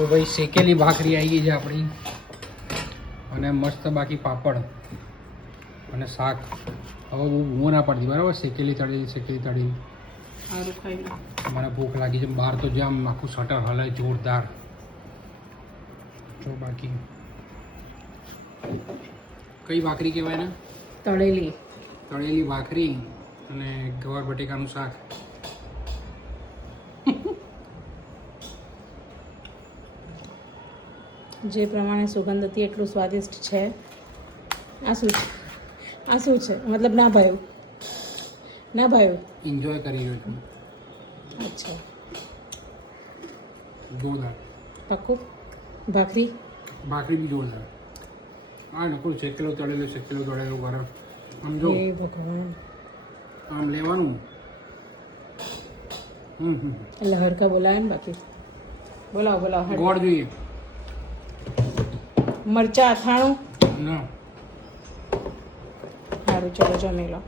તો ભાઈ શેકેલી ભાખરી આવી ગઈ છે આપણી અને મસ્ત બાકી પાપડ અને શાક. હવે બહુ બૂમો ના પડતી બરાબર. શેકેલી તળેલી સારું ખાઈ લો. મને ભૂખ લાગી છે. બહાર તો જે આમ આખું શટર હલાય જોરદાર. જો બાકી કઈ ભાખરી કહેવાય ને? તળેલી ભાખરી અને ગવાર બટેકાનું શાક. જે પ્રમાણે સુગંધ હતી એટલું સ્વાદિષ્ટ છે. આ શું છે? આ શું છે? મતલબ ના ભાવ્યું. એન્જોય કરી રહ્યો છું. અચ્છા, જોરદાર. પાક્કું. ભાખરી બી જોરદાર. હા નકરું શેકેલો તળેલો બરાબર. આમ જો એ ભગવાન, આમ લેવાનું. એટલે હરકા બોલાવે ને. બાકી બોલાવો ગોળ જોઈએ મરચા અથાણું. ના. સારું, ચલો જમી લો.